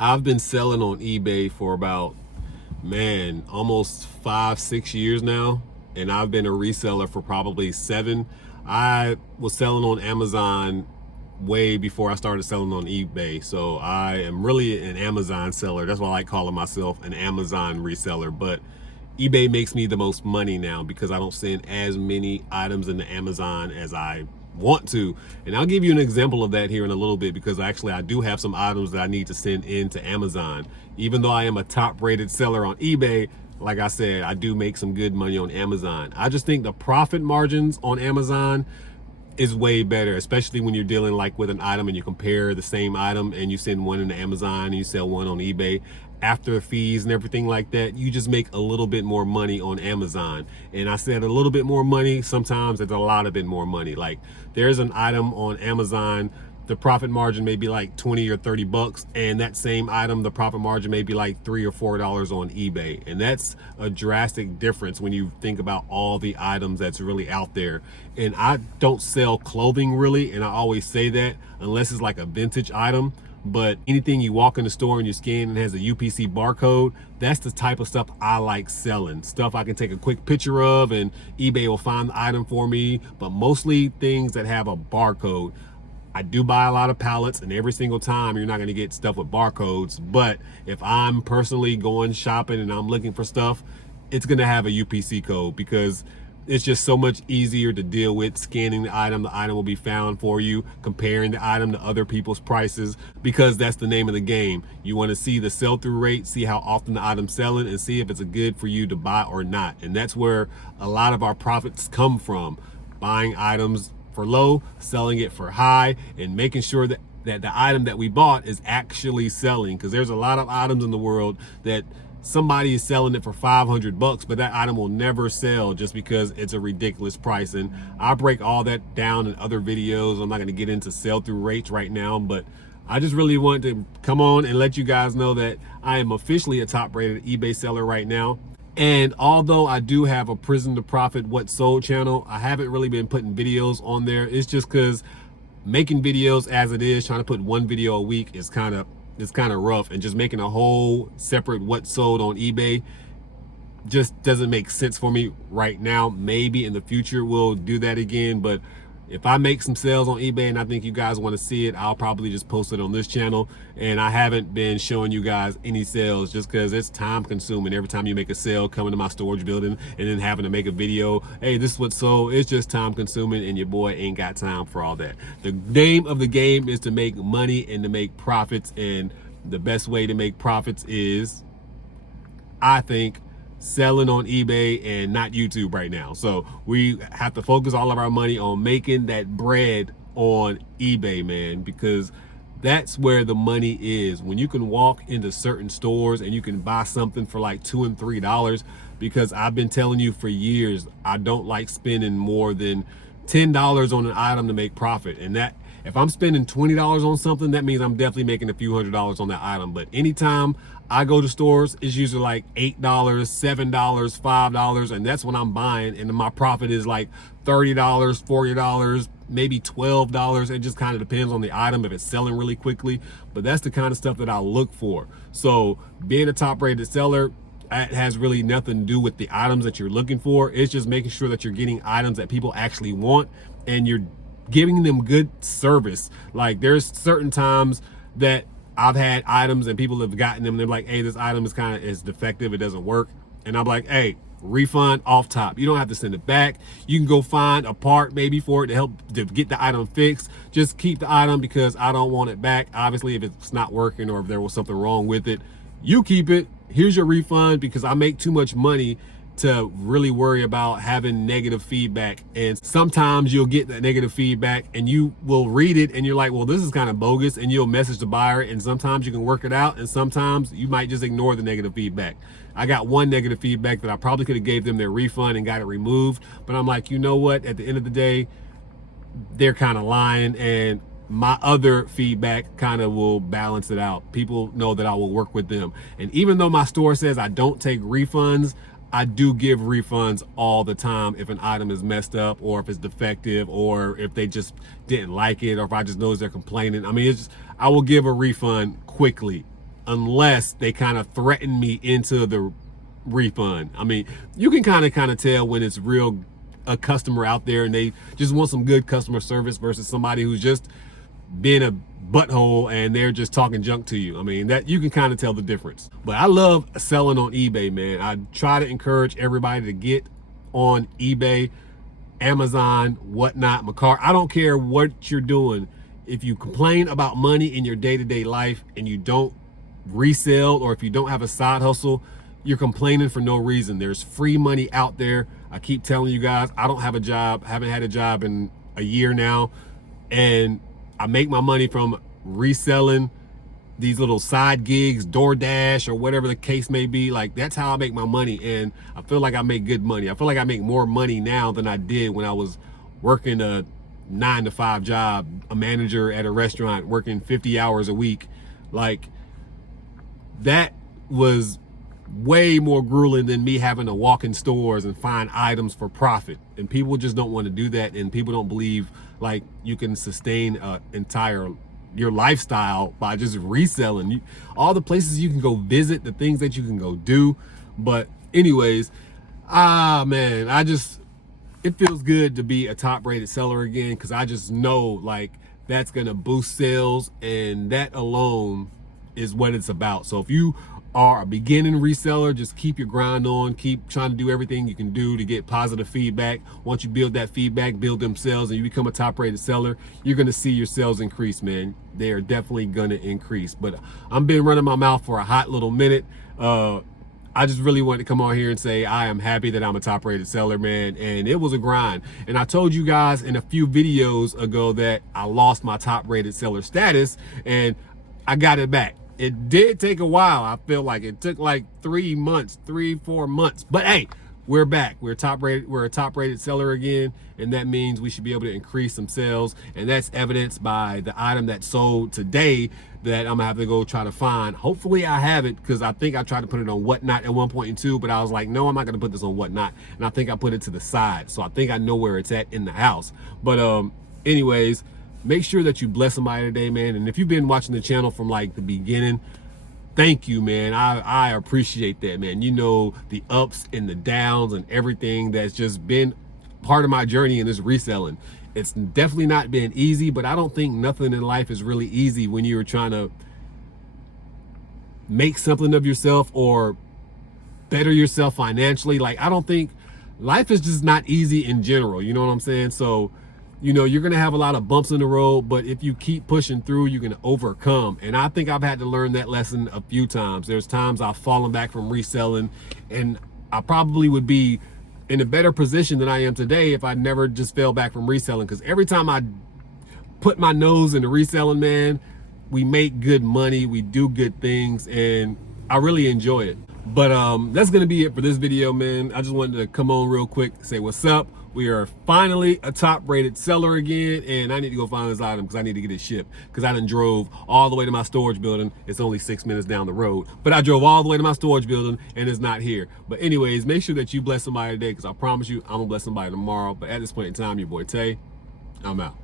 I've been selling on eBay for about, man, almost 5, 6 years now. And I've been a reseller for probably 7. I was selling on Amazon way before I started selling on eBay. So I am really an Amazon seller. That's why I like calling myself an Amazon reseller. But eBay makes me the most money now because I don't send as many items into Amazon as I want to. And I'll give you an example of that here in a little bit, because actually I do have some items that I need to send into Amazon. Even though I am a top rated seller on eBay, like I said, I do make some good money on Amazon. I just think the profit margins on Amazon is way better, especially when you're dealing like with an item and you compare the same item and you send one into Amazon and you sell one on eBay. After fees and everything like that, you just make a little bit more money on Amazon. And I said a little bit more money, sometimes it's a lot of bit more money. Like there's an item on Amazon, the profit margin may be like 20 or 30 bucks, and that same item, the profit margin may be like $3 or $4 on eBay. And that's a drastic difference when you think about all the items that's really out there. And I don't sell clothing really, and I always say that, unless it's like a vintage item. But anything you walk in the store and you scan and has a UPC barcode, that's the type of stuff I like selling. Stuff I can take a quick picture of and eBay will find the item for me, but mostly things that have a barcode. I do buy a lot of pallets, and every single time you're not going to get stuff with barcodes. But if I'm personally going shopping and I'm looking for stuff, it's going to have a UPC code, because it's just so much easier to deal with. Scanning the item will be found for you, comparing the item to other people's prices, because that's the name of the game. You want to see the sell-through rate, see how often the item's selling, and see if it's a good for you to buy or not. And that's where a lot of our profits come from: buying items for low, selling it for high, and making sure that the item that we bought is actually selling. Because there's a lot of items in the world that somebody is selling it for 500 bucks, but that item will never sell just because it's a ridiculous price. And I break all that down in other videos. I'm not going to get into sell-through rates right now, but I just really want to come on and let you guys know that I am officially a top-rated eBay seller right now. And although I do have a Prison to Profit What Sold channel, I haven't really been putting videos on there. It's just because making videos as it is, trying to put one video a week is kind of rough, and just making a whole separate What Sold on eBay just doesn't make sense for me right now. Maybe in the future we'll do that again, but if I make some sales on eBay and I think you guys want to see it, I'll probably just post it on this channel. And I haven't been showing you guys any sales just because it's time consuming. Every time you make a sale, coming to my storage building and then having to make a video, hey, this is what's sold. It's just time consuming, and your boy ain't got time for all that. The name of the game is to make money and to make profits. And the best way to make profits is, I think, selling on eBay and not YouTube right now. So we have to focus all of our money on making that bread on eBay, man, because that's where the money is. When you can walk into certain stores and you can buy something for like $2 and $3, because I've been telling you for years, I don't like spending more than $10 on an item to make profit. And that, if I'm spending $20 on something, that means I'm definitely making a few $100s on that item. But anytime I go to stores, it's usually like $8, $7, $5, and that's what I'm buying. And my profit is like $30, $40, maybe $12. It just kind of depends on the item, if it's selling really quickly. But that's the kind of stuff that I look for. So being a top rated seller, it has really nothing to do with the items that you're looking for. It's just making sure that you're getting items that people actually want, and you're giving them good service. Like there's certain times that I've had items and people have gotten them, they're like, hey, this item is defective, it doesn't work. And I'm like, hey, refund off top. You don't have to send it back. You can go find a part maybe for it to help to get the item fixed. Just keep the item, because I don't want it back. Obviously, if it's not working or if there was something wrong with it, you keep it. Here's your refund, because I make too much money to really worry about having negative feedback. And sometimes you'll get that negative feedback and you will read it and you're like, well, this is kind of bogus, and you'll message the buyer, and sometimes you can work it out, and sometimes you might just ignore the negative feedback. I got one negative feedback that I probably could have gave them their refund and got it removed, but I'm like, you know what, at the end of the day, they're kind of lying, and my other feedback kind of will balance it out. People know that I will work with them. And even though my store says I don't take refunds, I do give refunds all the time if an item is messed up, or if it's defective, or if they just didn't like it, or if I just notice they're complaining. I mean, I will give a refund quickly. unless they kind of threaten me into the refund. I mean, you can kind of tell when it's real a customer out there and they just want some good customer service versus somebody who's just being a butthole and they're just talking junk to you. I mean, that you can kind of tell the difference. But I love selling on eBay, man. I try to encourage everybody to get on eBay, Amazon, whatnot, Macar. I don't care what you're doing. If you complain about money in your day-to-day life and you don't resell, or if you don't have a side hustle, you're complaining for no reason. There's free money out there. I keep telling you guys, I don't have a job, haven't had a job in a year now, and I make my money from reselling these little side gigs, DoorDash or whatever the case may be. Like, that's how I make my money, and I feel like I make good money. I feel like I make more money now than I did when I was working a 9-to-5 job, a manager at a restaurant, working 50 hours a week. Like, that was way more grueling than me having to walk in stores and find items for profit. And people just don't want to do that, and people don't believe like you can sustain your lifestyle by just reselling. All the places you can go visit, the things that you can go do. But anyways, man, it feels good to be a top rated seller again, because I just know like that's gonna boost sales, and that alone is what it's about. So if you are a beginning reseller, just keep your grind on, keep trying to do everything you can do to get positive feedback. Once you build that feedback, build them sales, and you become a top rated seller, you're gonna see your sales increase, man. They are definitely gonna increase. But I'm been running my mouth for a hot little minute. I just really wanted to come on here and say I am happy that I'm a top rated seller, man. And it was a grind. And I told you guys in a few videos ago that I lost my top rated seller status, and I got it back. It did take a while. I feel like it took like 3 months, 4 months. But hey, we're back. We're a top rated seller again, and that means we should be able to increase some sales. And that's evidenced by the item that sold today that I'm gonna have to go try to find. Hopefully I have it, because I think I tried to put it on Whatnot at one point too, but I was like, no, I'm not gonna put this on Whatnot. And I think I put it to the side. So I think I know where it's at in the house. But anyways, make sure that you bless somebody today, man. And if you've been watching the channel from like the beginning, thank you, man. I appreciate that, man. You know, the ups and the downs and everything that's just been part of my journey in this reselling. It's definitely not been easy, but I don't think nothing in life is really easy when you're trying to make something of yourself or better yourself financially. Like, I don't think life is just not easy in general. You know what I'm saying? So, you know, you're going to have a lot of bumps in the road, but if you keep pushing through, you're going to overcome. And I think I've had to learn that lesson a few times. There's times I've fallen back from reselling, and I probably would be in a better position than I am today if I never just fell back from reselling. Because every time I put my nose into reselling, man, we make good money, we do good things, and I really enjoy it. But that's going to be it for this video, man. I just wanted to come on real quick, say what's up. We are finally a top rated seller again, and I need to go find this item because I need to get it shipped, because I done drove all the way to my storage building. It's only 6 minutes down the road, but I drove all the way to my storage building and it's not here. But anyways, make sure that you bless somebody today, because I promise you I'm gonna bless somebody tomorrow. But at this point in time, your boy Tay, I'm out.